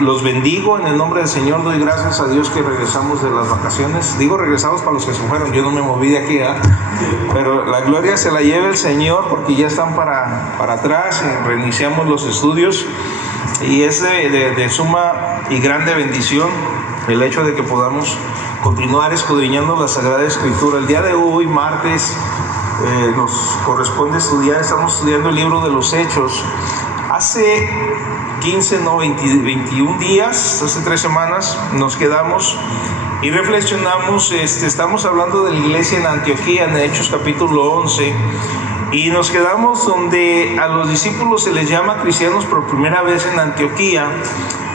Los bendigo en el nombre del Señor. Doy gracias a Dios que regresamos de las vacaciones. Digo regresamos para los que se fueron, yo no me moví de aquí, pero la gloria se la lleva el Señor porque ya están para atrás. Reiniciamos los estudios y es de suma y grande bendición el hecho de que podamos continuar escudriñando la Sagrada Escritura. El día de hoy, martes, nos corresponde estudiar, estamos estudiando el libro de los Hechos. Hace 21 días, hace 3 semanas, nos quedamos y reflexionamos. Estamos hablando de la iglesia en Antioquía, en Hechos capítulo 11, y nos quedamos donde a los discípulos se les llama cristianos por primera vez en Antioquía.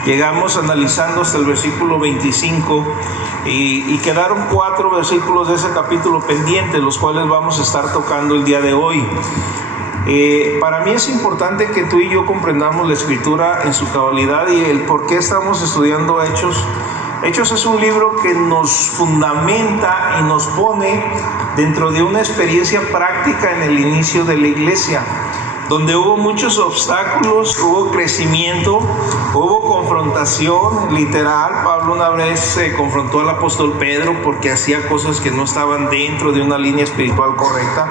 Llegamos analizando hasta el versículo 25 y quedaron 4 versículos de ese capítulo pendientes, los cuales vamos a estar tocando el día de hoy. Para mí es importante que tú y yo comprendamos la Escritura en su cabalidad y el por qué estamos estudiando Hechos. Hechos es un libro que nos fundamenta y nos pone dentro de una experiencia práctica en el inicio de la iglesia, donde hubo muchos obstáculos, hubo crecimiento, hubo confrontación literal. Pablo una vez confrontó al apóstol Pedro porque hacía cosas que no estaban dentro de una línea espiritual correcta.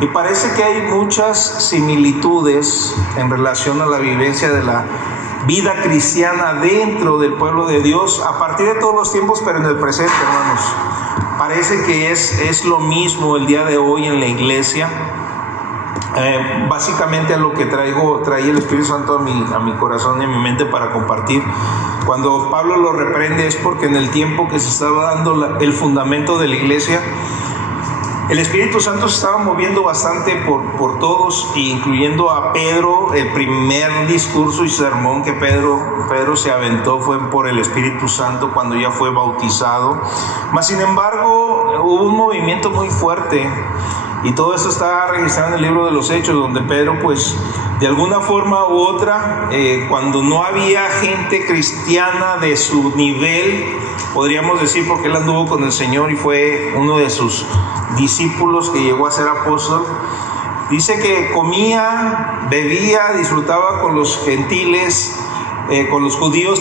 Y parece que hay muchas similitudes en relación a la vivencia de la vida cristiana dentro del pueblo de Dios a partir de todos los tiempos, pero en el presente, hermanos. Parece que es lo mismo el día de hoy en la iglesia. Básicamente a lo que trae el Espíritu Santo a mi corazón y a mi mente para compartir. Cuando Pablo lo reprende es porque en el tiempo que se estaba dando el fundamento de la iglesia, el Espíritu Santo se estaba moviendo bastante por todos, incluyendo a Pedro. El primer discurso y sermón que Pedro se aventó fue por el Espíritu Santo cuando ya fue bautizado. Mas sin embargo hubo un movimiento muy fuerte y todo eso está registrado en el libro de los Hechos, donde Pedro, pues de alguna forma u otra, cuando no había gente cristiana de su nivel, podríamos decir, porque él anduvo con el Señor y fue uno de sus discípulos que llegó a ser apóstol, dice que comía, bebía, disfrutaba con los gentiles, con los judíos,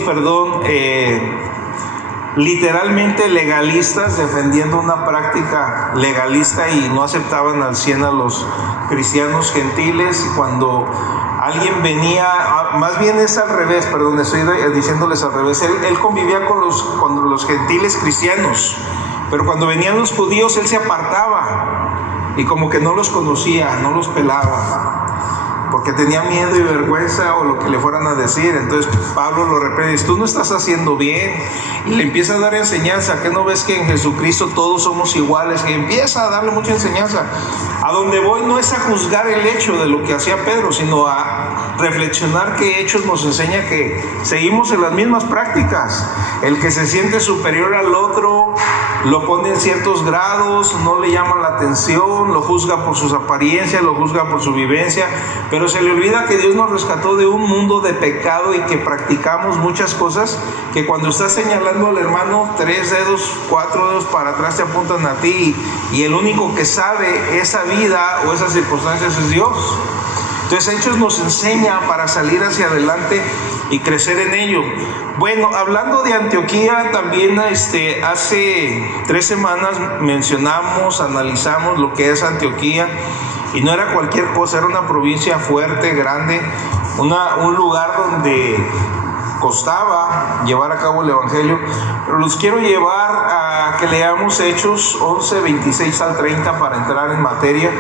literalmente legalistas, defendiendo una práctica legalista, y no aceptaban al 100 a los cristianos gentiles. Cuando alguien venía, más bien es al revés, estoy diciéndoles al revés, él convivía con los gentiles cristianos, pero cuando venían los judíos él se apartaba y como que no los conocía, no los pelaba, porque tenía miedo y vergüenza o lo que le fueran a decir. Entonces Pablo lo reprende: tú no estás haciendo bien, y le empieza a dar enseñanza. ¿Qué no ves que en Jesucristo todos somos iguales? Y empieza a darle mucha enseñanza. A donde voy no es a juzgar el hecho de lo que hacía Pedro, sino a reflexionar que Hechos nos enseña que seguimos en las mismas prácticas. El que se siente superior al otro lo pone en ciertos grados, no le llama la atención, lo juzga por sus apariencias, lo juzga por su vivencia, pero se le olvida que Dios nos rescató de un mundo de pecado y que practicamos muchas cosas que cuando estás señalando al hermano, 3 dedos, 4 dedos para atrás te apuntan a ti, y el único que sabe esa vida o esas circunstancias es Dios. Entonces Hechos nos enseña para salir hacia adelante y crecer en ello. Bueno, hablando de Antioquía, también hace 3 semanas analizamos lo que es Antioquía, y no era cualquier cosa, era una provincia fuerte, grande, un lugar donde costaba llevar a cabo el evangelio. Pero los quiero llevar a que leamos Hechos 11, 26 al 30 para entrar en materia,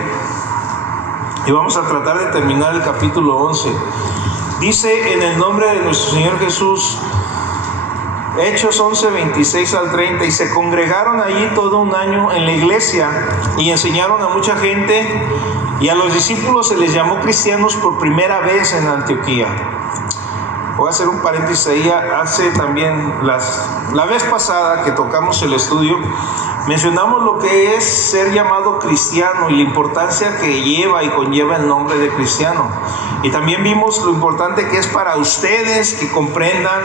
y vamos a tratar de terminar el capítulo 11. Dice: en el nombre de nuestro Señor Jesús, Hechos 11, 26 al 30, y se congregaron allí todo un año en la iglesia y enseñaron a mucha gente, y a los discípulos se les llamó cristianos por primera vez en Antioquía. Voy a hacer un paréntesis ahí. Hace también la vez pasada que tocamos el estudio, mencionamos lo que es ser llamado cristiano y la importancia que lleva y conlleva el nombre de cristiano. Y también vimos lo importante que es para ustedes que comprendan,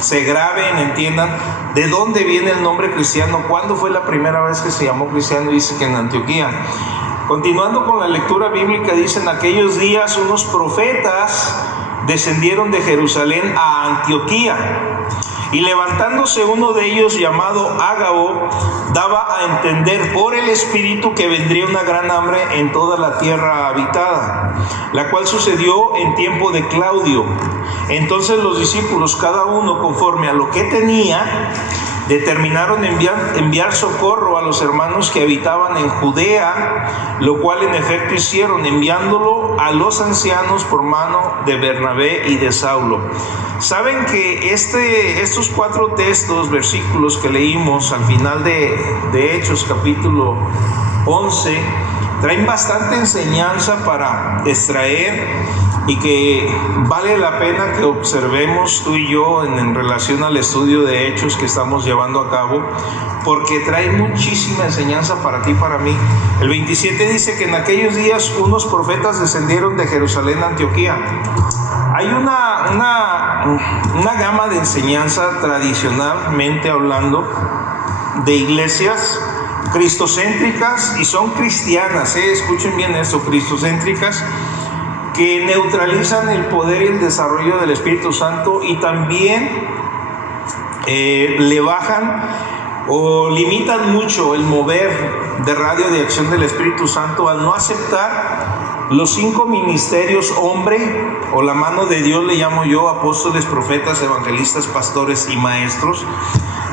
se graben, entiendan de dónde viene el nombre cristiano, cuándo fue la primera vez que se llamó cristiano. Dice que en Antioquía. Continuando con la lectura bíblica, dice: en aquellos días unos profetas descendieron de Jerusalén a Antioquía. Y levantándose uno de ellos, llamado Ágabo, daba a entender por el Espíritu que vendría una gran hambre en toda la tierra habitada, la cual sucedió en tiempo de Claudio. Entonces los discípulos, cada uno conforme a lo que tenía, determinaron enviar socorro a los hermanos que habitaban en Judea, lo cual en efecto hicieron, enviándolo a los ancianos por mano de Bernabé y de Saulo. Saben que estos 4 versículos que leímos al final de Hechos capítulo 11, traen bastante enseñanza para extraer y que vale la pena que observemos tú y yo en relación al estudio de Hechos que estamos llevando a cabo, porque trae muchísima enseñanza para ti y para mí. El 27 dice que en aquellos días unos profetas descendieron de Jerusalén a Antioquía. Hay una gama de enseñanza tradicionalmente hablando de iglesias cristocéntricas, y son cristianas, escuchen bien esto, cristocéntricas, que neutralizan el poder y el desarrollo del Espíritu Santo, y también le bajan o limitan mucho el mover de radio de acción del Espíritu Santo al no aceptar los 5 ministerios hombre, o la mano de Dios le llamo yo: apóstoles, profetas, evangelistas, pastores y maestros.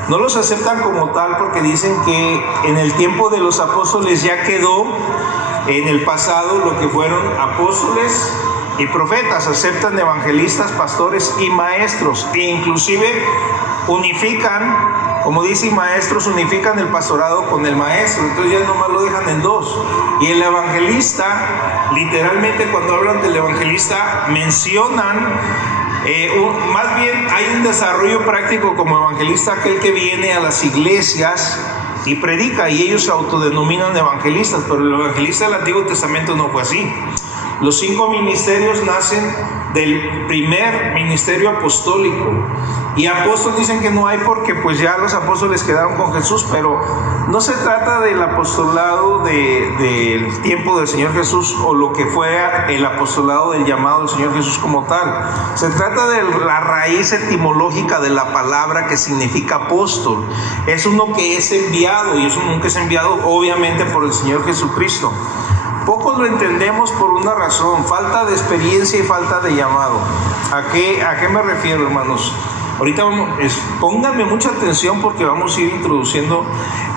No los aceptan como tal porque dicen que en el tiempo de los apóstoles ya quedó en el pasado lo que fueron apóstoles y profetas. Aceptan evangelistas, pastores y maestros, e inclusive unifican, como dicen maestros, unifican el pastorado con el maestro. Entonces ya nomás lo dejan en 2. Y el evangelista, literalmente cuando hablan del evangelista mencionan, más bien hay un desarrollo práctico como evangelista, aquel que viene a las iglesias y predica, y ellos se autodenominan evangelistas, pero el evangelista del Antiguo Testamento no fue así. Los 5 ministerios nacen del primer ministerio apostólico, y apóstoles dicen que no hay porque pues ya los apóstoles quedaron con Jesús, pero no se trata del apostolado del tiempo del Señor Jesús o lo que fue el apostolado del llamado del Señor Jesús como tal. Se trata de la raíz etimológica de la palabra que significa apóstol. Es uno que es enviado, y es uno que es enviado obviamente por el Señor Jesucristo. Pocos lo entendemos por una razón: falta de experiencia y falta de llamado. ¿A qué me refiero, hermanos? Ahorita pónganme mucha atención porque vamos a ir introduciendo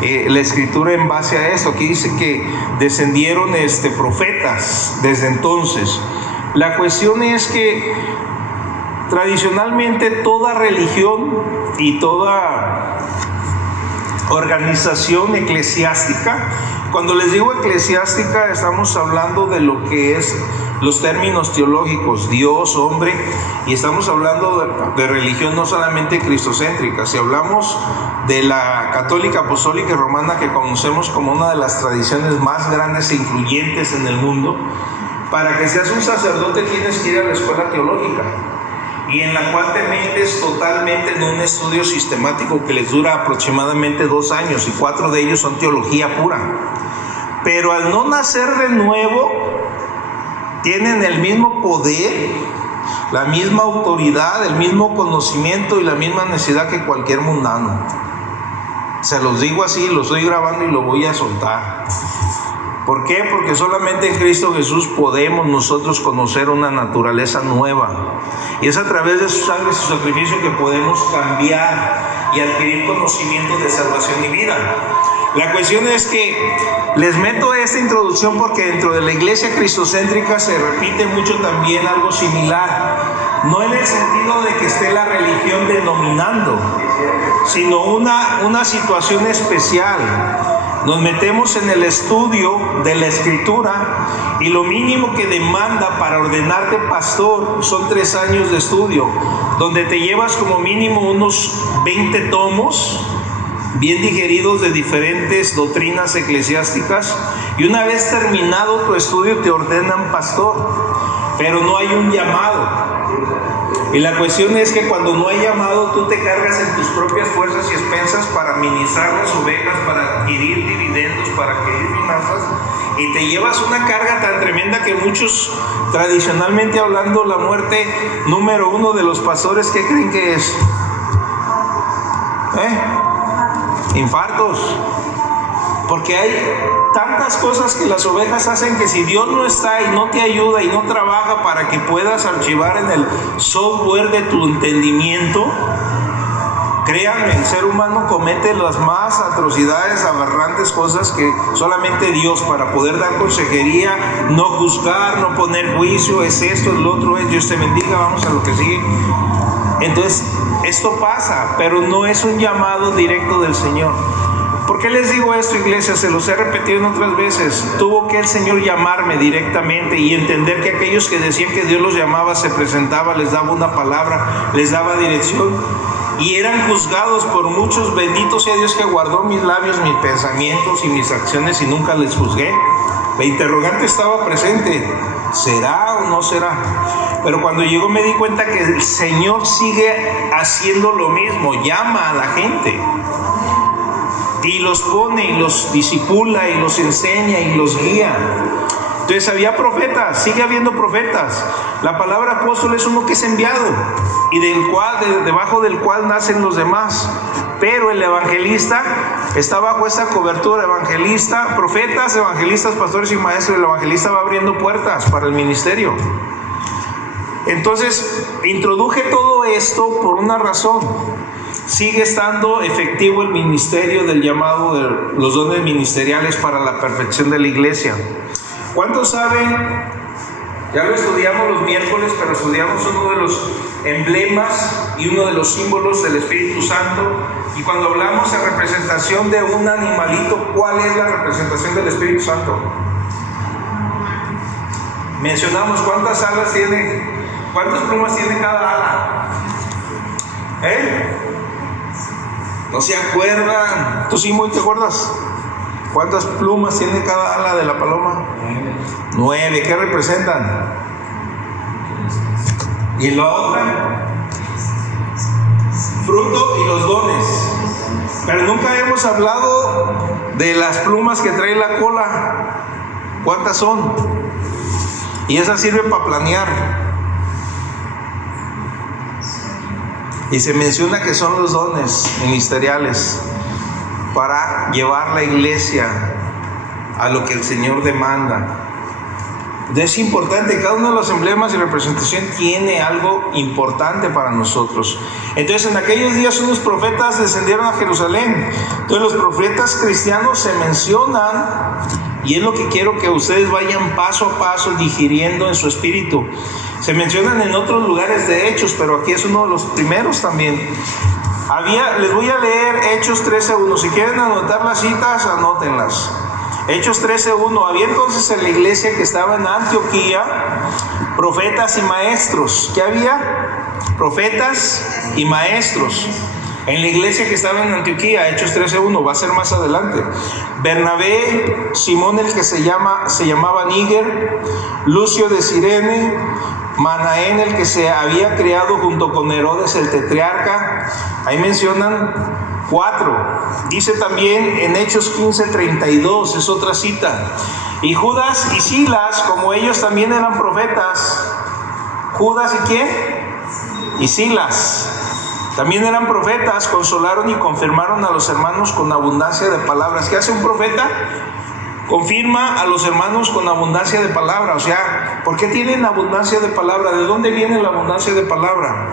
la escritura en base a esto. Aquí dice que descendieron profetas desde entonces. La cuestión es que tradicionalmente toda religión y toda organización eclesiástica, cuando les digo eclesiástica, estamos hablando de lo que es los términos teológicos, Dios, hombre, y estamos hablando de religión no solamente cristocéntrica. Si hablamos de la católica, apostólica y romana, que conocemos como una de las tradiciones más grandes e influyentes en el mundo, para que seas un sacerdote tienes que ir a la escuela teológica, y en la cual te metes totalmente en un estudio sistemático que les dura aproximadamente 2 años, y 4 de ellos son teología pura. Pero al no nacer de nuevo, tienen el mismo poder, la misma autoridad, el mismo conocimiento y la misma necesidad que cualquier mundano. Se los digo así, lo estoy grabando y lo voy a soltar. ¿Por qué? Porque solamente en Cristo Jesús podemos nosotros conocer una naturaleza nueva, y es a través de su sangre y su sacrificio que podemos cambiar y adquirir conocimiento de salvación y vida. La cuestión es que les meto esta introducción porque dentro de la iglesia cristocéntrica se repite mucho también algo similar, no en el sentido de que esté la religión denominando, sino una situación especial. Nos metemos en el estudio de la escritura, y lo mínimo que demanda para ordenarte pastor son 3 años de estudio, donde te llevas como mínimo unos 20 tomos bien digeridos de diferentes doctrinas eclesiásticas, y una vez terminado tu estudio te ordenan pastor, pero no hay un llamado. Y la cuestión es que cuando no hay llamado, tú te cargas en tus propias fuerzas y expensas para administrar las ovejas, para adquirir dividendos, para adquirir finanzas, y te llevas una carga tan tremenda que muchos, tradicionalmente hablando, la muerte número uno de los pastores, ¿qué creen que es? Infartos. Porque hay tantas cosas que las ovejas hacen que si Dios no está y no te ayuda y no trabaja para que puedas archivar en el software de tu entendimiento, créanme, el ser humano comete las más atrocidades, aberrantes cosas que solamente Dios, para poder dar consejería, no juzgar, no poner juicio, es esto, es lo otro, es Dios te bendiga, vamos a lo que sigue. Entonces, esto pasa, pero no es un llamado directo del Señor. ¿Por qué les digo esto, iglesia? Se los he repetido en otras veces. Tuvo que el Señor llamarme directamente y entender que aquellos que decían que Dios los llamaba, se presentaba, les daba una palabra, les daba dirección y eran juzgados por muchos. Bendito sea Dios que guardó mis labios, mis pensamientos y mis acciones y nunca les juzgué. La interrogante estaba presente: ¿será o no será? Pero cuando llegó me di cuenta que el Señor sigue haciendo lo mismo, llama a la gente y los pone y los discipula y los enseña y los guía. Entonces había profetas, sigue habiendo profetas. La palabra apóstol es uno que es enviado y debajo del cual nacen los demás. Pero el evangelista está bajo esta cobertura: evangelista, profetas, evangelistas, pastores y maestros. El evangelista va abriendo puertas para el ministerio. Entonces, introduje todo esto por una razón. Sigue estando efectivo el ministerio del llamado de los dones ministeriales para la perfección de la iglesia. ¿Cuántos saben? Ya lo estudiamos los miércoles, pero estudiamos uno de los emblemas y uno de los símbolos del Espíritu Santo. Y cuando hablamos de representación de un animalito, ¿cuál es la representación del Espíritu Santo? Mencionamos cuántas alas tiene, cuántas plumas tiene cada ala. ¿No se acuerdan? ¿Tú sí, muy te acuerdas? ¿Cuántas plumas tiene cada ala de la paloma? 9. ¿Qué representan? ¿Y la otra? Fruto y los dones. Pero nunca hemos hablado de las plumas que trae la cola. ¿Cuántas son? Y esas sirven para planear. Y se menciona que son los dones ministeriales para llevar la iglesia a lo que el Señor demanda. Es importante, cada uno de los emblemas y representación tiene algo importante para nosotros. Entonces, en aquellos días unos profetas descendieron a Jerusalén. Entonces los profetas cristianos se mencionan, y es lo que quiero que ustedes vayan paso a paso digiriendo en su espíritu. Se mencionan en otros lugares de Hechos, pero aquí es uno de los primeros también. Les voy a leer Hechos 13:1. Si quieren anotar las citas, anótenlas. Hechos 13:1. Había entonces en la iglesia que estaba en Antioquía profetas y maestros. ¿Qué había? Profetas y maestros. En la iglesia que estaba en Antioquía, Hechos 13:1, va a ser más adelante. Bernabé, Simón el que se llamaba Níger, Lucio de Cirene, Manaén el que se había criado junto con Herodes el tetrarca. Ahí mencionan 4. Dice también en Hechos 15:32, es otra cita. Y Judas y Silas, como ellos también eran profetas. ¿Judas y quién? Y Silas también eran profetas, consolaron y confirmaron a los hermanos con abundancia de palabras. ¿Qué hace un profeta? Confirma a los hermanos con abundancia de palabra. O sea, ¿por qué tienen abundancia de palabra? ¿De dónde viene la abundancia de palabra?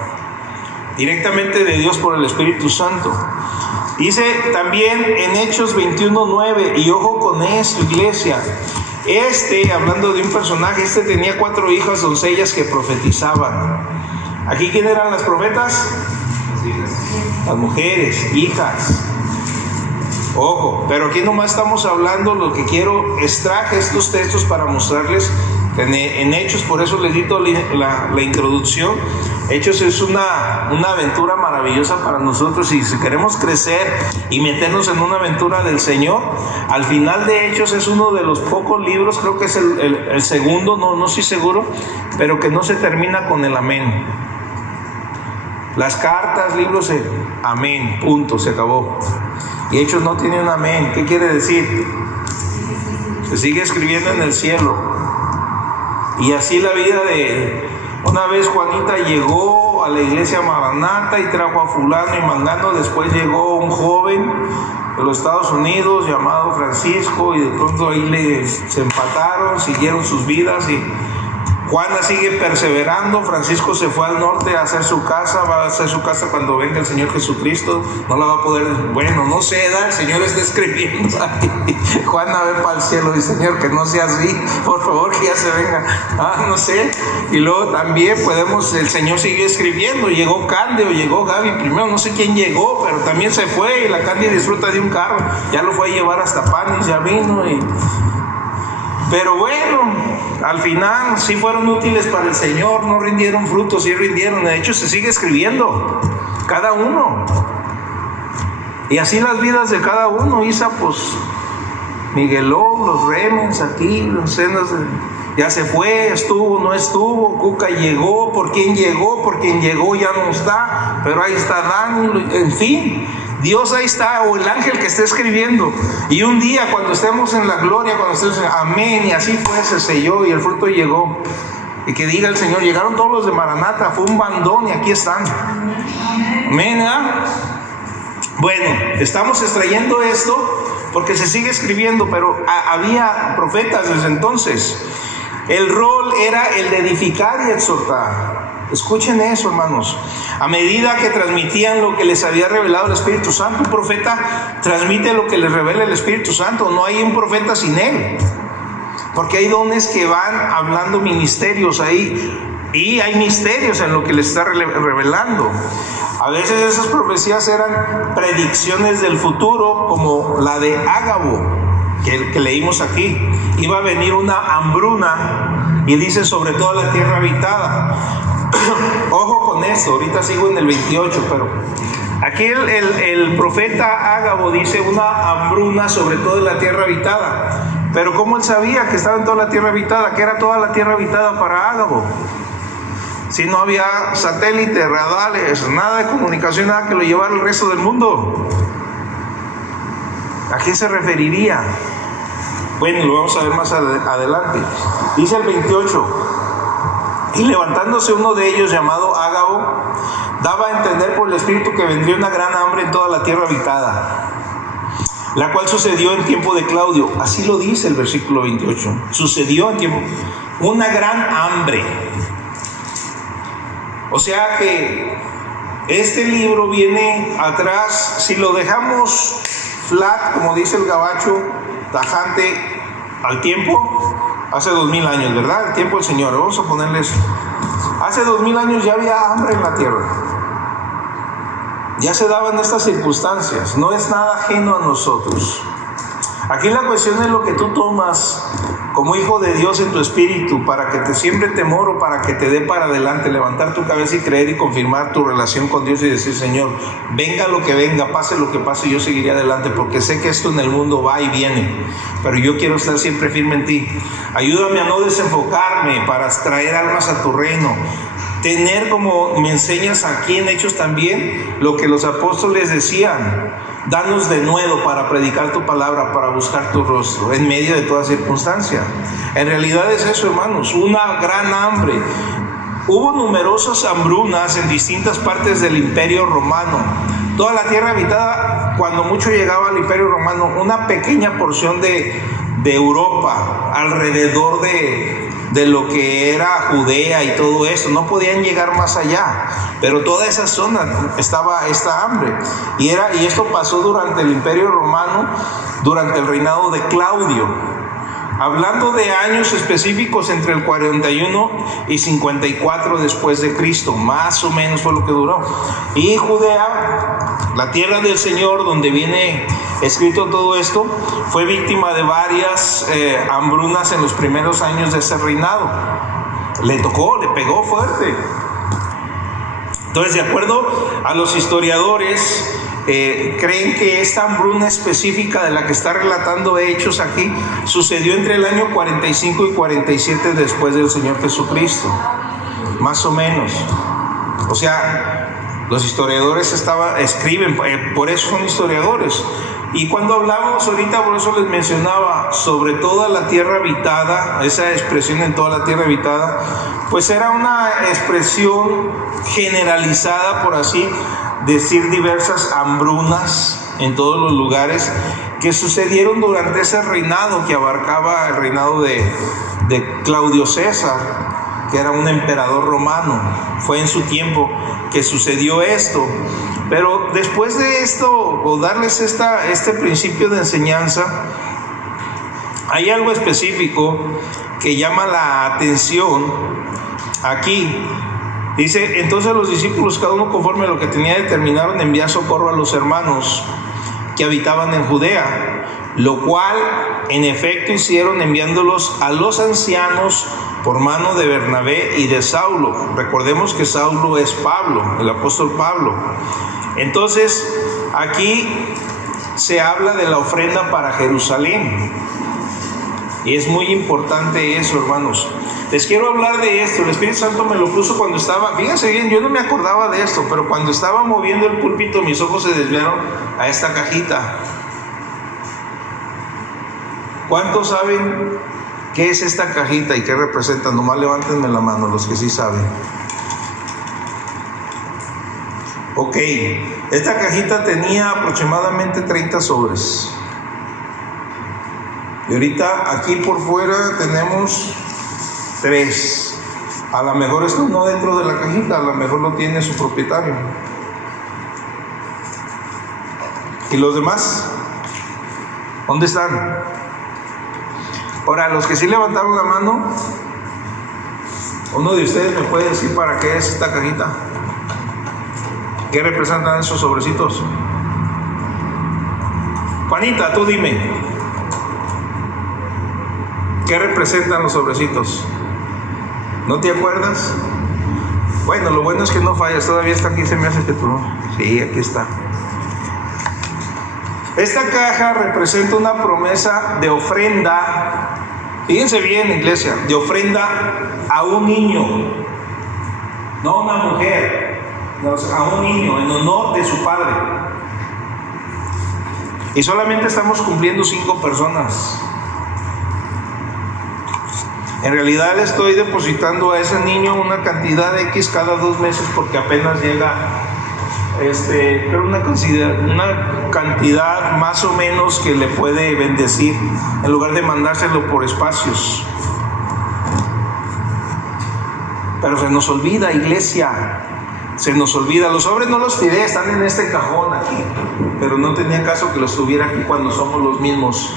Directamente de Dios por el Espíritu Santo. Dice también en Hechos 21:9, y ojo con esto, iglesia. Hablando de un personaje, tenía 4 hijas doncellas que profetizaban. ¿Aquí quién eran las profetas? Las mujeres, hijas. Ojo, pero aquí nomás estamos hablando, lo que quiero, extraje estos textos para mostrarles en Hechos, por eso les di la introducción. Hechos es una aventura maravillosa para nosotros, y si queremos crecer y meternos en una aventura del Señor, al final de Hechos es uno de los pocos libros, creo que es el segundo, no estoy seguro, pero que no se termina con el amén. Las cartas, libros, amén, punto, se acabó. Y Hechos no tienen amén. ¿Qué quiere decir? Se sigue escribiendo en el cielo. Y así la vida de... Una vez Juanita llegó a la iglesia Maranata y trajo a fulano y mangano. Después llegó un joven de los Estados Unidos llamado Francisco, y de pronto ahí se empataron, siguieron sus vidas, y Juana sigue perseverando. Francisco se fue al norte a hacer su casa, va a hacer su casa cuando venga el Señor Jesucristo. No la va a poder, bueno, no sé, el Señor está escribiendo ahí. Juana ve para el cielo y Señor, que no sea así, por favor, que ya se venga. No sé. Y luego también el Señor sigue escribiendo. Llegó Candy o llegó Gaby primero, no sé quién llegó, pero también se fue, y la Candy disfruta de un carro, ya lo fue a llevar hasta Panis, ya vino. Pero bueno, al final sí fueron útiles para el Señor, no rindieron frutos, sí rindieron. De hecho, se sigue escribiendo, cada uno. Y así las vidas de cada uno. Isa, pues, Miguelón, los Remens aquí, los Cenas, ya se fue, estuvo, no estuvo. Cuca llegó, ¿por quién llegó? Por quien llegó ya no está, pero ahí está Dani, en fin. Dios ahí está, o el ángel que está escribiendo. Y un día cuando estemos en la gloria, cuando estemos en amén, y así fue, se selló y el fruto llegó. Y que diga el Señor, llegaron todos los de Maranata, fue un bandón y aquí están. Amén, ¿eh? Bueno, estamos extrayendo esto porque se sigue escribiendo, pero había profetas desde entonces. El rol era el de edificar y exhortar. Escuchen eso, hermanos. A medida que transmitían lo que les había revelado el Espíritu Santo, un profeta transmite lo que les revela el Espíritu Santo. No hay un profeta sin él, porque hay dones que van hablando misterios ahí, y hay misterios en lo que les está revelando. A veces esas profecías eran predicciones del futuro, como la de Ágabo que leímos aquí. Iba a venir una hambruna, y dice sobre toda la tierra habitada. Ojo con eso, ahorita sigo en el 28, pero aquí el profeta Ágabo dice una hambruna sobre toda la tierra habitada. Pero ¿cómo él sabía que estaba en toda la tierra habitada? Que era toda la tierra habitada para Ágabo. Si no había satélites, radares, nada de comunicación, nada que lo llevara al resto del mundo. ¿A qué se referiría? Bueno, lo vamos a ver más adelante. Dice el 28. Y levantándose uno de ellos, llamado Ágabo, daba a entender por el Espíritu que vendría una gran hambre en toda la tierra habitada, la cual sucedió en tiempo de Claudio. Así lo dice el versículo 28. Sucedió en tiempo, una gran hambre. O sea que este libro viene atrás. Si lo dejamos flat, como dice el gabacho, tajante, al tiempo, hace 2000 años, ¿verdad? El tiempo del Señor. Vamos a ponerles, hace 2000 años ya había hambre en la tierra. Ya se daban estas circunstancias. No es nada ajeno a nosotros. Aquí la cuestión es lo que tú tomas como hijo de Dios en tu espíritu, para que te siembre temor o para que te dé para adelante, levantar tu cabeza y creer y confirmar tu relación con Dios y decir: Señor, venga lo que venga, pase lo que pase, yo seguiré adelante, porque sé que esto en el mundo va y viene, pero yo quiero estar siempre firme en ti. Ayúdame a no desenfocarme para traer almas a tu reino. Tener, como me enseñas aquí en Hechos también, lo que los apóstoles decían: danos de nuevo para predicar tu palabra, para buscar tu rostro en medio de toda circunstancia. En realidad es eso, hermanos, una gran hambre. Hubo numerosas hambrunas en distintas partes del Imperio Romano. Toda la tierra habitada, cuando mucho llegaba al Imperio Romano, una pequeña porción de Europa, alrededor de lo que era Judea y todo esto, no podían llegar más allá, pero toda esa zona estaba esta hambre, y esto pasó durante el Imperio Romano, durante el reinado de Claudio, hablando de años específicos entre el 41 y 54 después de Cristo, más o menos fue lo que duró. Y Judea, la tierra del Señor, donde viene escrito todo esto, fue víctima de varias hambrunas en los primeros años de ese reinado. Le pegó fuerte. Entonces, de acuerdo a los historiadores, creen que esta hambruna específica de la que está relatando Hechos aquí sucedió entre el año 45 y 47 después del Señor Jesucristo, más o menos. O sea, Los historiadores escriben, por eso son historiadores. Y cuando hablamos ahorita, por eso les mencionaba, sobre toda la tierra habitada, esa expresión en toda la tierra habitada, pues era una expresión generalizada, por así decir, diversas hambrunas en todos los lugares que sucedieron durante ese reinado que abarcaba el reinado de Claudio César, que era un emperador romano. Fue en su tiempo que sucedió esto. Pero después de esto, o darles este principio de enseñanza, hay algo específico que llama la atención aquí. Dice: entonces los discípulos, cada uno conforme a lo que tenía, determinaron enviar socorro a los hermanos que habitaban en Judea, lo cual en efecto hicieron, enviándolos a los ancianos por mano de Bernabé y de Saulo. Recordemos que Saulo es Pablo, el apóstol Pablo. Entonces, aquí se habla de la ofrenda para Jerusalén. Y es muy importante eso, hermanos. Les quiero hablar de esto. El Espíritu Santo me lo puso cuando estaba, fíjense bien, yo no me acordaba de esto, pero cuando estaba moviendo el púlpito, mis ojos se desviaron a esta cajita. ¿Cuántos saben qué es esta cajita y qué representa? Nomás levántenme la mano los que sí saben. Ok, esta cajita tenía aproximadamente 30 sobres. Y ahorita aquí por fuera tenemos 3. A lo mejor esto no dentro de la cajita, a lo mejor lo tiene su propietario. ¿Y los demás? ¿Dónde están? Ahora, los que sí levantaron la mano, uno de ustedes me puede decir para qué es esta cajita. ¿Qué representan esos sobrecitos? Juanita, tú dime. ¿Qué representan los sobrecitos? ¿No te acuerdas? Bueno, lo bueno es que no fallas. Todavía está aquí, se me hace que tú. Sí, aquí está. Esta caja representa una promesa de ofrenda. Fíjense bien, iglesia, de ofrenda a un niño, no a una mujer, a un niño, en honor de su padre. Y solamente estamos cumpliendo 5 personas. En realidad le estoy depositando a ese niño una cantidad X cada 2 meses porque apenas llega, creo una cantidad más o menos que le puede bendecir, en lugar de mandárselo por espacios. Pero se nos olvida, iglesia, se nos olvida. Los sobres no los tiré, están en este cajón aquí, pero no tenía caso que los tuviera aquí cuando somos los mismos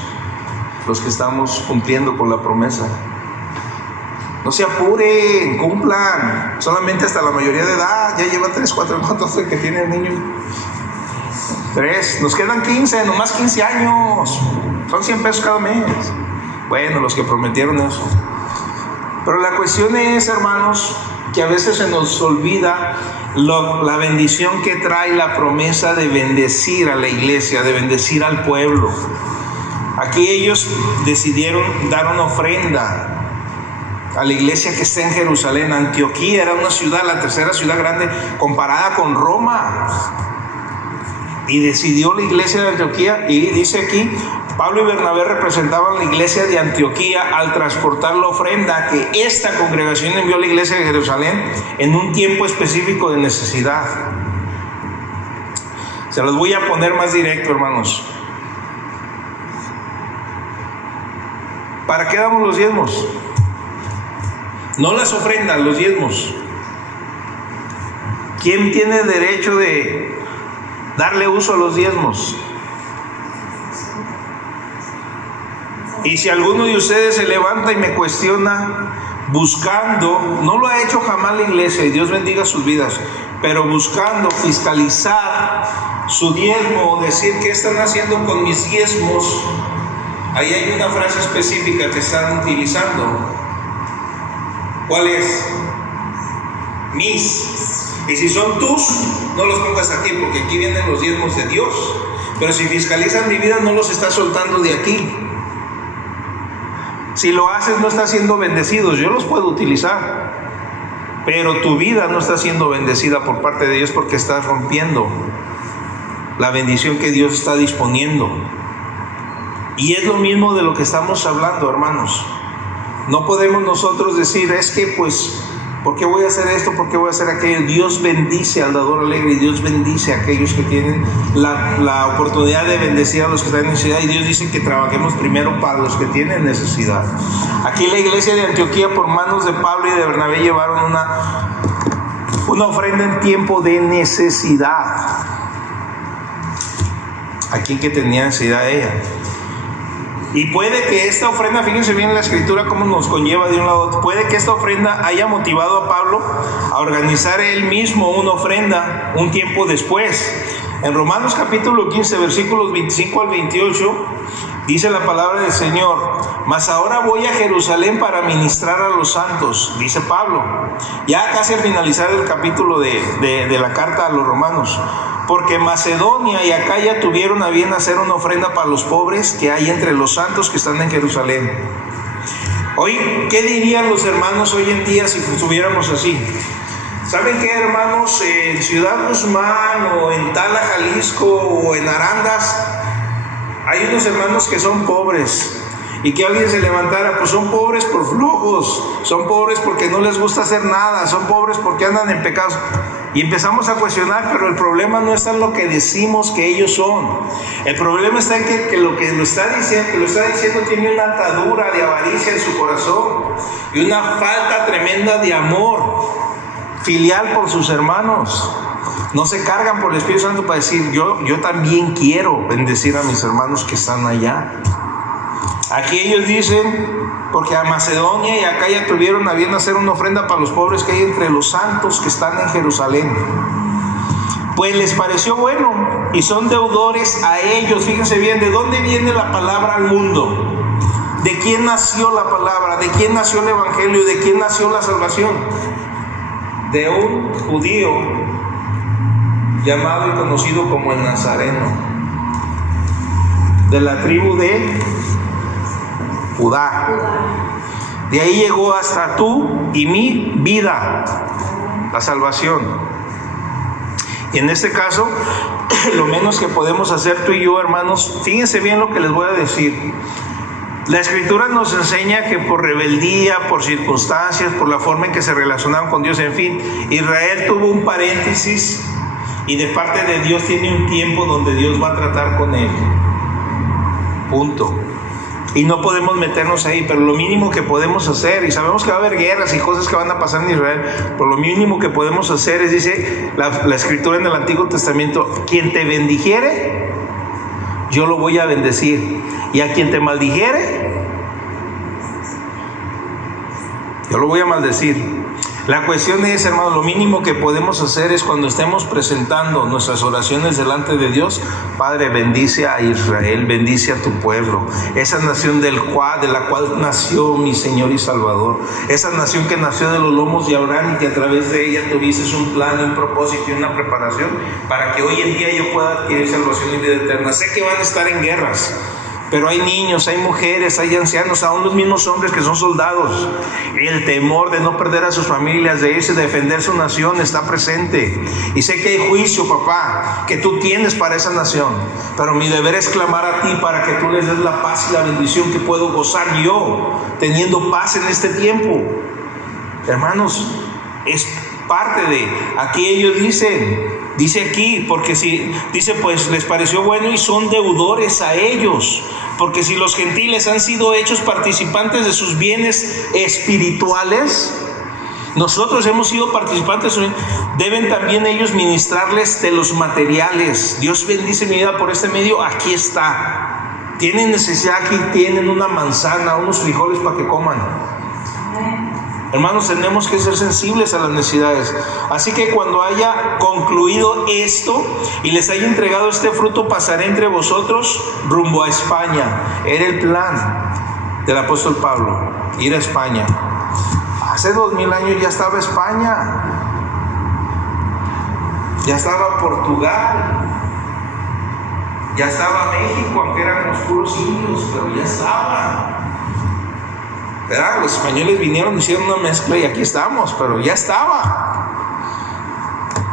los que estamos cumpliendo con la promesa. No se apuren, cumplan. Solamente hasta la mayoría de edad. Ya lleva 3, 4, ¿cuántos que tiene el niño? 3, nos quedan 15, nomás 15 años. Son 100 pesos cada mes. Bueno, los que prometieron eso. Pero la cuestión es, hermanos, que a veces se nos olvida la bendición que trae la promesa de bendecir a la iglesia, de bendecir al pueblo. Aquí ellos decidieron dar una ofrenda a la iglesia que está en Jerusalén. Antioquía era una ciudad, la tercera ciudad grande comparada con Roma. Y decidió la iglesia de Antioquía, y dice aquí, Pablo y Bernabé representaban la iglesia de Antioquía al transportar la ofrenda que esta congregación envió a la iglesia de Jerusalén en un tiempo específico de necesidad. Se los voy a poner más directo, hermanos. ¿Para qué damos los diezmos? No las ofrendas, los diezmos. ¿Quién tiene derecho de darle uso a los diezmos? Y si alguno de ustedes se levanta y me cuestiona buscando, no lo ha hecho jamás la iglesia, y Dios bendiga sus vidas, pero buscando fiscalizar su diezmo, decir qué están haciendo con mis diezmos, ahí hay una frase específica que están utilizando. ¿Cuál es? Mis. Y si son tus, no los pongas aquí, porque aquí vienen los diezmos de Dios. Pero si fiscalizan mi vida, no los estás soltando de aquí. Si lo haces, no estás siendo bendecidos. Yo los puedo utilizar, pero tu vida no está siendo bendecida por parte de Dios porque estás rompiendo la bendición que Dios está disponiendo. Y es lo mismo de lo que estamos hablando, hermanos. No podemos nosotros decir, es que pues, ¿por qué voy a hacer esto? ¿Por qué voy a hacer aquello? Dios bendice al dador alegre y Dios bendice a aquellos que tienen la oportunidad de bendecir a los que están en necesidad. Y Dios dice que trabajemos primero para los que tienen necesidad. Aquí la iglesia de Antioquía, por manos de Pablo y de Bernabé, llevaron una ofrenda en tiempo de necesidad. ¿A quién que tenía necesidad ella? Y puede que esta ofrenda, fíjense bien en la escritura cómo nos conlleva de un lado a otro, puede que esta ofrenda haya motivado a Pablo a organizar él mismo una ofrenda un tiempo después. En Romanos capítulo 15, versículos 25 al 28, dice la palabra del Señor: mas ahora voy a Jerusalén para ministrar a los santos, dice Pablo, ya casi al finalizar el capítulo de la carta a los romanos, porque Macedonia y Acaya tuvieron a bien hacer una ofrenda para los pobres que hay entre los santos que están en Jerusalén. Hoy, ¿qué dirían los hermanos hoy en día si estuviéramos así? ¿Saben qué, hermanos? En Ciudad Guzmán o en Tala, Jalisco o en Arandas hay unos hermanos que son pobres, y que alguien se levantara, pues son pobres por flojos, son pobres porque no les gusta hacer nada, son pobres porque andan en pecados. Y empezamos a cuestionar, pero el problema no está en lo que decimos que ellos son. El problema está en que lo que lo está diciendo tiene una atadura de avaricia en su corazón y una falta tremenda de amor filial por sus hermanos. No se cargan por el Espíritu Santo para decir, yo también quiero bendecir a mis hermanos que están allá. Aquí ellos dicen, porque a Macedonia y a Acaya tuvieron a bien hacer una ofrenda para los pobres que hay entre los santos que están en Jerusalén. Pues les pareció bueno y son deudores a ellos. Fíjense bien, ¿de dónde viene la palabra al mundo? ¿De quién nació la palabra? ¿De quién nació el evangelio? ¿De quién nació la salvación? De un judío llamado y conocido como el Nazareno, de la tribu de Judá. De ahí llegó hasta tú y mi vida, la salvación. Y en este caso, lo menos que podemos hacer tú y yo, hermanos, fíjense bien lo que les voy a decir. La Escritura nos enseña que por rebeldía, por circunstancias, por la forma en que se relacionaban con Dios, en fin, Israel tuvo un paréntesis y de parte de Dios tiene un tiempo donde Dios va a tratar con él. Punto. Y no podemos meternos ahí, pero lo mínimo que podemos hacer, y sabemos que va a haber guerras y cosas que van a pasar en Israel, pero lo mínimo que podemos hacer es, dice la Escritura en el Antiguo Testamento, quien te bendijere, yo lo voy a bendecir, y a quien te maldijere, yo lo voy a maldecir. La cuestión es, hermano, lo mínimo que podemos hacer es cuando estemos presentando nuestras oraciones delante de Dios: Padre, bendice a Israel, bendice a tu pueblo, esa nación de la cual nació mi Señor y Salvador, esa nación que nació de los lomos de Abraham y que a través de ella tuvieses un plan, un propósito y una preparación para que hoy en día yo pueda adquirir salvación y vida eterna. Sé que van a estar en guerras, pero hay niños, hay mujeres, hay ancianos, aún los mismos hombres que son soldados. El temor de no perder a sus familias, de irse, de defender su nación está presente. Y sé que hay juicio, papá, que tú tienes para esa nación. Pero mi deber es clamar a ti para que tú les des la paz y la bendición que puedo gozar yo, teniendo paz en este tiempo. Hermanos, es parte de, aquí ellos dice aquí, porque si, dice, pues les pareció bueno y son deudores a ellos, porque si los gentiles han sido hechos participantes de sus bienes espirituales, nosotros hemos sido participantes, deben también ellos ministrarles de los materiales. Dios bendice mi vida por este medio, aquí está. Tienen necesidad, aquí tienen una manzana, unos frijoles para que coman. Hermanos, tenemos que ser sensibles a las necesidades. Así que cuando haya concluido esto y les haya entregado este fruto, pasaré entre vosotros rumbo a España. Era el plan del apóstol Pablo, ir a España. Hace 2000 años ya estaba España, ya estaba Portugal, ya estaba México, aunque éramos puros indios, pero ya estaba. ¿verdad? Los españoles vinieron, hicieron una mezcla y aquí estamos, pero ya estaba.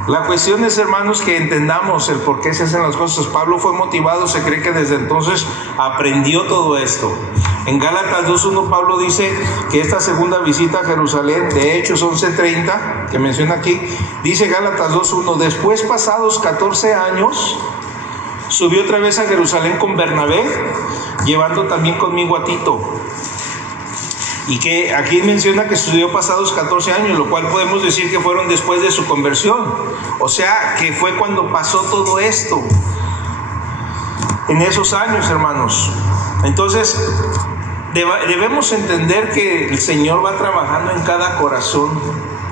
La cuestión es, hermanos, que entendamos el por qué se hacen las cosas. Pablo fue motivado, se cree que desde entonces aprendió todo esto. En Gálatas 2:1 Pablo dice que esta segunda visita a Jerusalén, de Hechos 11:30, que menciona aquí, dice Gálatas 2:1, después pasados 14 años, subí otra vez a Jerusalén con Bernabé, llevando también conmigo a Tito. Y que aquí menciona que sucedió pasados 14 años, lo cual podemos decir que fueron después de su conversión. O sea, que fue cuando pasó todo esto, en esos años, hermanos. Entonces, debemos entender que el Señor va trabajando en cada corazón.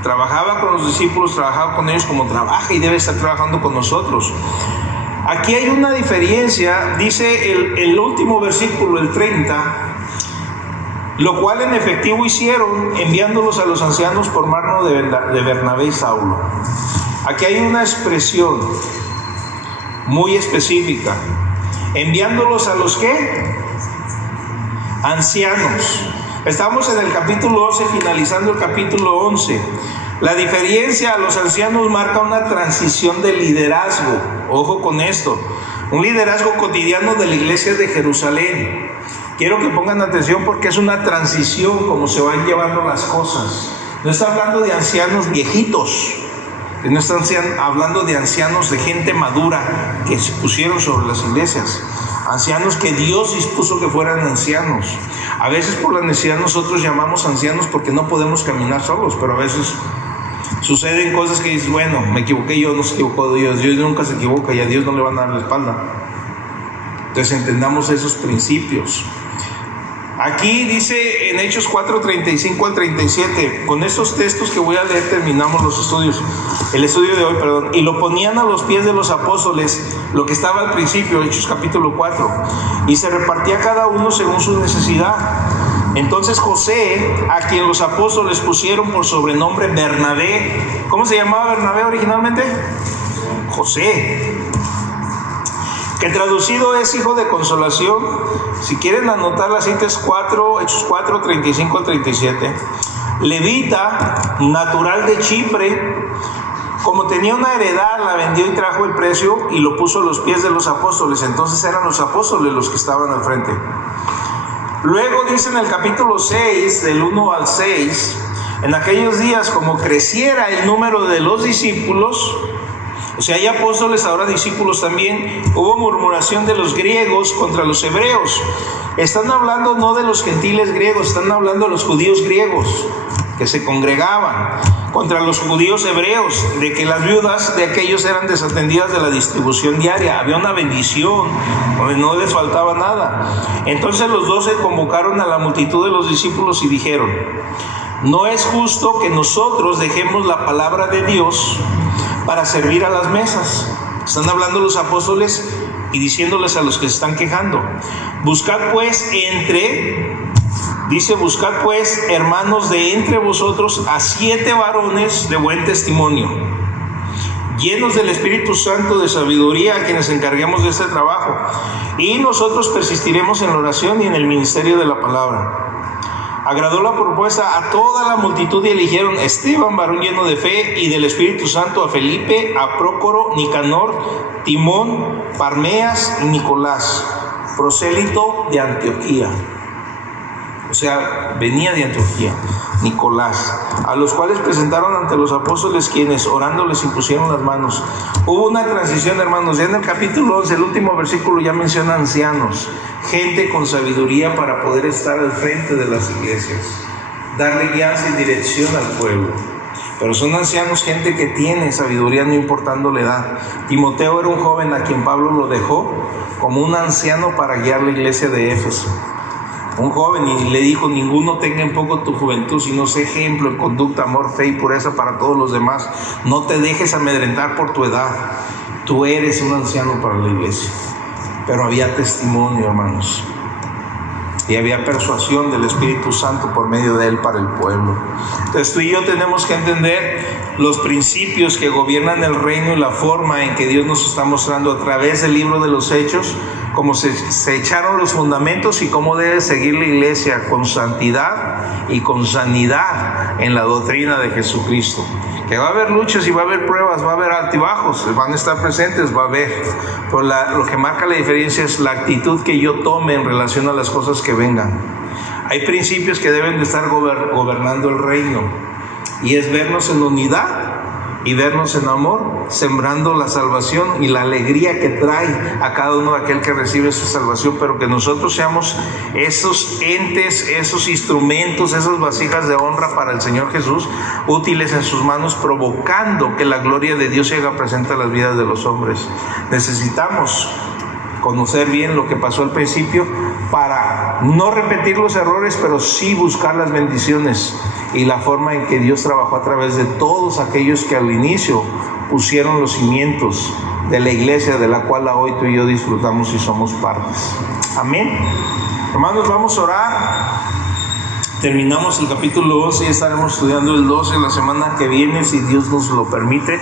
Trabajaba con los discípulos, trabajaba con ellos como trabaja y debe estar trabajando con nosotros. Aquí hay una diferencia, dice el último versículo, el 30, lo cual en efectivo hicieron, enviándolos a los ancianos por mano de Bernabé y Saulo. Aquí hay una expresión muy específica. Enviándolos a los ¿qué? Ancianos. Estamos en el capítulo 11, finalizando el capítulo 11. La diferencia a los ancianos marca una transición de liderazgo. Ojo con esto. Un liderazgo cotidiano de la iglesia de Jerusalén. Quiero que pongan atención porque es una transición como se van llevando las cosas. No está hablando de ancianos viejitos, no están hablando de ancianos de gente madura que se pusieron sobre las iglesias. Ancianos que Dios dispuso que fueran ancianos. A veces por la necesidad nosotros llamamos ancianos porque no podemos caminar solos, pero a veces suceden cosas que dices, bueno, me equivoqué yo, no se equivocó Dios. Dios nunca se equivoca y a Dios no le van a dar la espalda. Entonces entendamos esos principios. Aquí dice en Hechos 4:35 al 37, con estos textos que voy a leer terminamos los estudios, el estudio de hoy, perdón, y lo ponían a los pies de los apóstoles, lo que estaba al principio, Hechos capítulo 4, y se repartía cada uno según su necesidad. Entonces José, a quien los apóstoles pusieron por sobrenombre Bernabé, ¿cómo se llamaba Bernabé originalmente? José, que traducido es hijo de consolación. Si quieren anotar las citas 4, Hechos 4, 35 al 37. Levita, natural de Chipre, como tenía una heredad, la vendió y trajo el precio y lo puso a los pies de los apóstoles. Entonces eran los apóstoles los que estaban al frente. Luego dice en el capítulo 6, del 1 al 6, en aquellos días, como creciera el número de los discípulos, o sea, hay apóstoles, ahora discípulos también, hubo murmuración de los griegos contra los hebreos. Están hablando no de los gentiles griegos, están hablando de los judíos griegos que se congregaban contra los judíos hebreos, de que las viudas de aquellos eran desatendidas de la distribución diaria. Había una bendición, donde no les faltaba nada. Entonces los 12 convocaron a la multitud de los discípulos y dijeron: no es justo que nosotros dejemos la palabra de Dios para servir a las mesas. Están hablando los apóstoles y diciéndoles a los que se están quejando: buscad pues hermanos de entre vosotros a 7 varones de buen testimonio, llenos del Espíritu Santo, de sabiduría, a quienes encarguemos de este trabajo, y nosotros persistiremos en la oración y en el ministerio de la palabra. Agradó la propuesta a toda la multitud y eligieron a Esteban, varón lleno de fe y del Espíritu Santo, a Felipe, a Prócoro, Nicanor, Timón, Parmeas y Nicolás, prosélito de Antioquía. O sea, venía de Antioquía, Nicolás, a los cuales presentaron ante los apóstoles, quienes orando les impusieron las manos. Hubo una transición, hermanos. Ya en el capítulo 11, el último versículo, ya menciona ancianos, gente con sabiduría para poder estar al frente de las iglesias, darle guianza y dirección al pueblo. Pero son ancianos, gente que tiene sabiduría no importando la edad. Timoteo era un joven a quien Pablo lo dejó como un anciano para guiar la iglesia de Éfeso. Un joven, y le dijo: ninguno tenga en poco tu juventud, sino sé ejemplo en conducta, amor, fe y pureza para todos los demás. No te dejes amedrentar por tu edad. Tú eres un anciano para la iglesia. Pero había testimonio, hermanos. y había persuasión del Espíritu Santo por medio de él para el pueblo. Entonces tú y yo tenemos que entender los principios que gobiernan el reino y la forma en que Dios nos está mostrando a través del libro de los Hechos, cómo se echaron los fundamentos y cómo debe seguir la iglesia con santidad y con sanidad en la doctrina de Jesucristo. Que va a haber luchas y va a haber pruebas, va a haber altibajos, van a estar presentes, va a haber. Pero lo que marca la diferencia es la actitud que yo tome en relación a las cosas que vengan. Hay principios que deben de estar gobernando el reino, y es vernos en unidad y vernos en amor, sembrando la salvación y la alegría que trae a cada uno de aquel que recibe su salvación, pero que nosotros seamos esos entes, esos instrumentos, esas vasijas de honra para el Señor Jesús, útiles en sus manos, provocando que la gloria de Dios se haga presente a las vidas de los hombres. Necesitamos conocer bien lo que pasó al principio para no repetir los errores, pero sí buscar las bendiciones y la forma en que Dios trabajó a través de todos aquellos que al inicio pusieron los cimientos de la iglesia de la cual hoy tú y yo disfrutamos y somos partes. Amén. Hermanos, vamos a orar. Terminamos el capítulo 11 y estaremos estudiando el 12 la semana que viene, si Dios nos lo permite.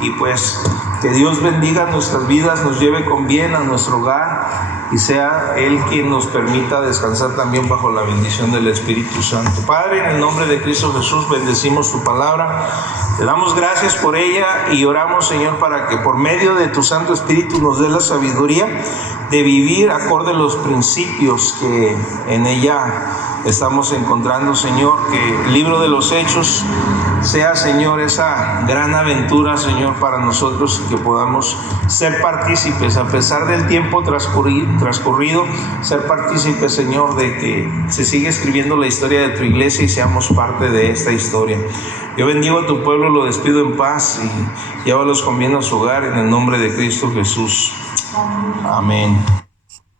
Y pues que Dios bendiga nuestras vidas, nos lleve con bien a nuestro hogar y sea Él quien nos permita descansar también bajo la bendición del Espíritu Santo. Padre, en el nombre de Cristo Jesús, bendecimos tu palabra, te damos gracias por ella y oramos, Señor, para que por medio de tu Santo Espíritu nos dé la sabiduría de vivir acorde a los principios que en ella estamos encontrando, Señor. Que el libro de los Hechos sea, Señor, esa gran aventura, Señor, para nosotros, y que podamos ser partícipes, a pesar del tiempo transcurrido, ser partícipes, Señor, de que se sigue escribiendo la historia de tu iglesia y seamos parte de esta historia. Yo bendigo a tu pueblo, lo despido en paz y llévalos con bien a su hogar, en el nombre de Cristo Jesús. Amén.